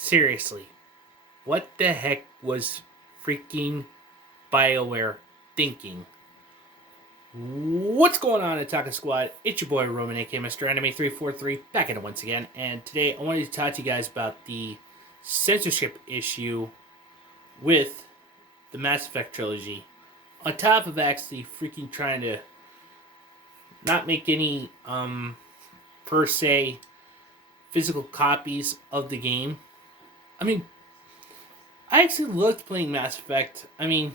Seriously, what the heck was freaking Bioware thinking? What's going on, Attack Squad? It's your boy Roman, aka Mr. Anime 343, back at it once again. And today I wanted to talk to you guys about the censorship issue with the Mass Effect trilogy. On top of actually freaking trying to not make any, per se, physical copies of the game. I mean, I actually loved playing Mass Effect. Let me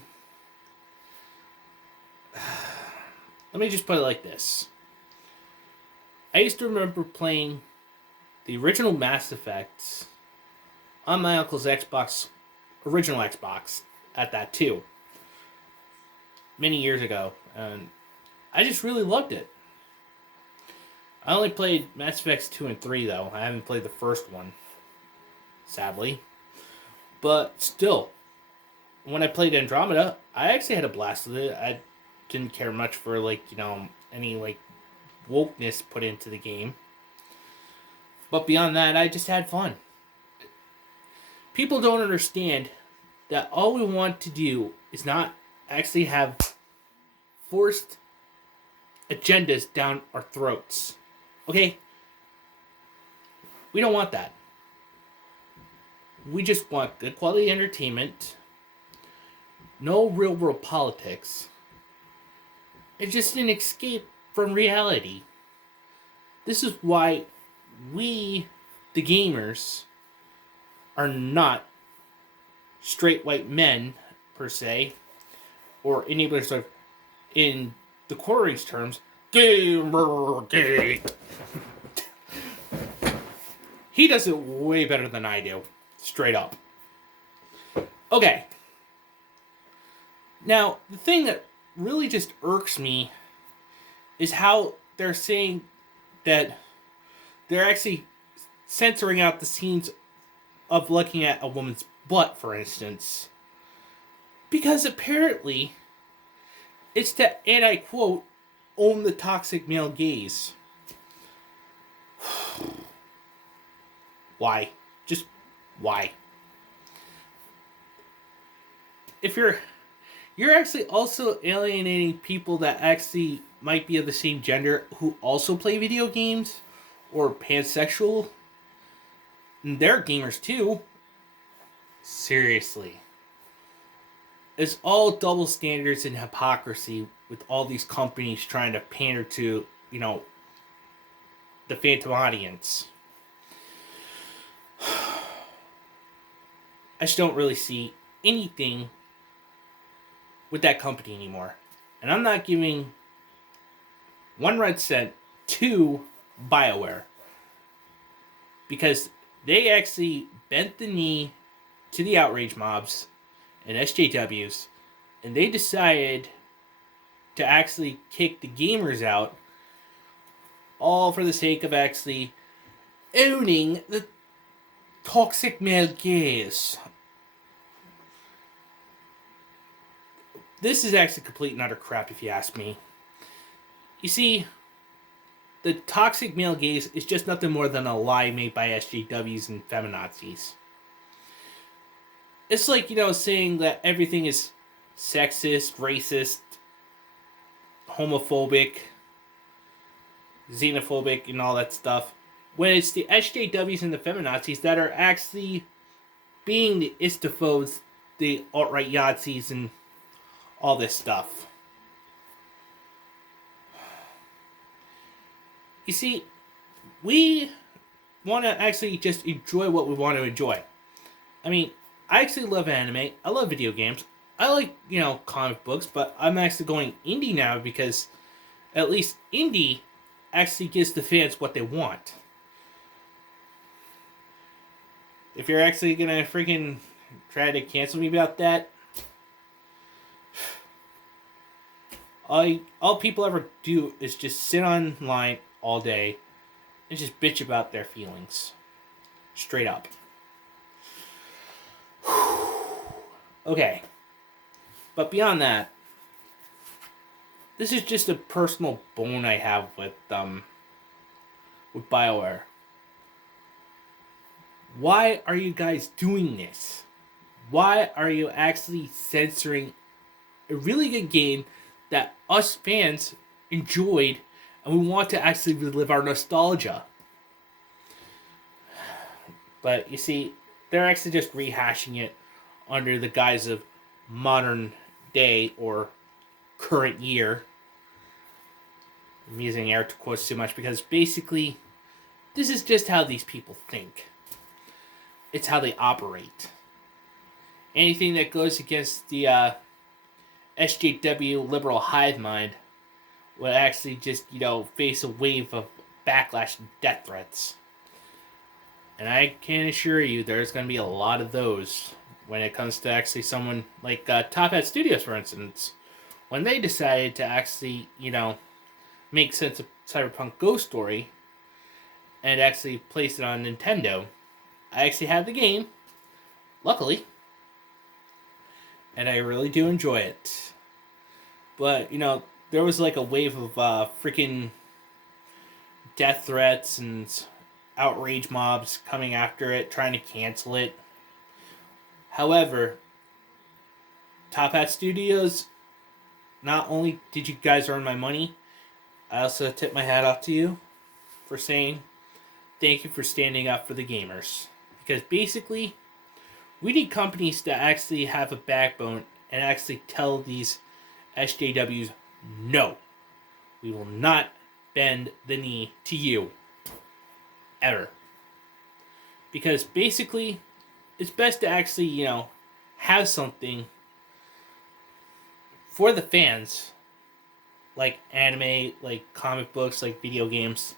just put it like this. I used to remember playing the original Mass Effects on my uncle's Xbox, original Xbox, at that too, many years ago, and I just really loved it. I only played Mass Effects 2 and 3, though. I haven't played the first one, sadly. But still, when I played Andromeda, I actually had a blast with it. I didn't care much for, any, wokeness put into the game. But beyond that, I just had fun. People don't understand that all we want to do is not actually have forced agendas down our throats. Okay? We don't want that. We just want good quality entertainment, no real world politics, and just an escape from reality. This is why we, the gamers, are not straight white men, per se, or enablers of, in the quarterings terms, GamerGate. He does it way better than I do. Straight up. Okay. Now, the thing that really just irks me is how they're saying that they're actually censoring out the scenes of looking at a woman's butt, for instance. Because apparently, it's to, and I quote, own the toxic male gaze. Why? Just why? If you're actually also alienating people that actually might be of the same gender who also play video games or pansexual, and they're gamers too. Seriously. It's all double standards and hypocrisy with all these companies trying to pander to, the phantom audience. I just don't really see anything with that company anymore. And I'm not giving one red cent to Bioware. Because they actually bent the knee to the outrage mobs and SJWs. And they decided to actually kick the gamers out. All for the sake of actually owning the toxic male gaze. This is actually complete and utter crap, if you ask me. You see, the toxic male gaze is just nothing more than a lie made by SJWs and feminazis. It's like, saying that everything is sexist, racist, homophobic, xenophobic, and all that stuff, when it's the SJWs and the feminazis that are actually being the istophobes, the alt-right Yazis, and all this stuff. You see, we want to actually just enjoy what we want to enjoy. I mean, I actually love anime. I love video games. I like, comic books, but I'm actually going indie now because at least indie actually gives the fans what they want. If you're actually gonna freaking try to cancel me about that, all people ever do is just sit online all day and just bitch about their feelings. Straight up. Okay. But beyond that, this is just a personal bone I have with BioWare. Why are you guys doing this? Why are you actually censoring a really good game that us fans enjoyed and we want to actually relive our nostalgia? But you see, they're actually just rehashing it under the guise of modern day or current year. I'm using air quotes too much because basically, this is just how these people think. It's how they operate. Anything that goes against the SJW liberal hive mind would actually just, face a wave of backlash and death threats. And I can assure you there's going to be a lot of those when it comes to actually someone like Top Hat Studios, for instance. When they decided to actually, make sense of Cyberpunk Ghost Story and actually place it on Nintendo, I actually had the game, luckily, and I really do enjoy it. But, there was like a wave of freaking death threats and outrage mobs coming after it, trying to cancel it. However, Top Hat Studios, not only did you guys earn my money, I also tip my hat off to you for saying thank you for standing up for the gamers. Because basically, we need companies that actually have a backbone and actually tell these SJWs, no, we will not bend the knee to you. Ever. Because basically, it's best to actually, have something for the fans, like anime, like comic books, like video games,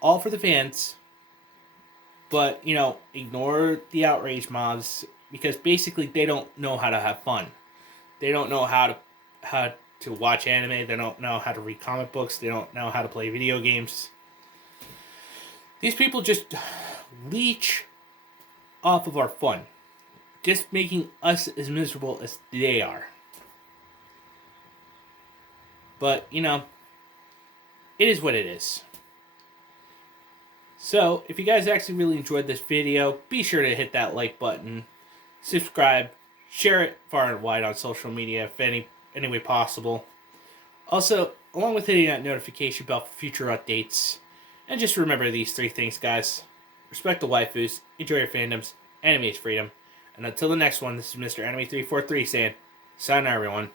all for the fans, but, ignore the outrage mobs because basically they don't know how to have fun. They don't know how to watch anime, they don't know how to read comic books, they don't know how to play video games. These people just leech off of our fun, just making us as miserable as they are. But, it is what it is. So, if you guys actually really enjoyed this video, be sure to hit that like button, subscribe, share it far and wide on social media if any way possible. Also, along with hitting that notification bell for future updates. And just remember these 3 things, guys. Respect the waifus, enjoy your fandoms, anime is freedom. And until the next one, this is Mr. Anime343 saying, sayonara, everyone.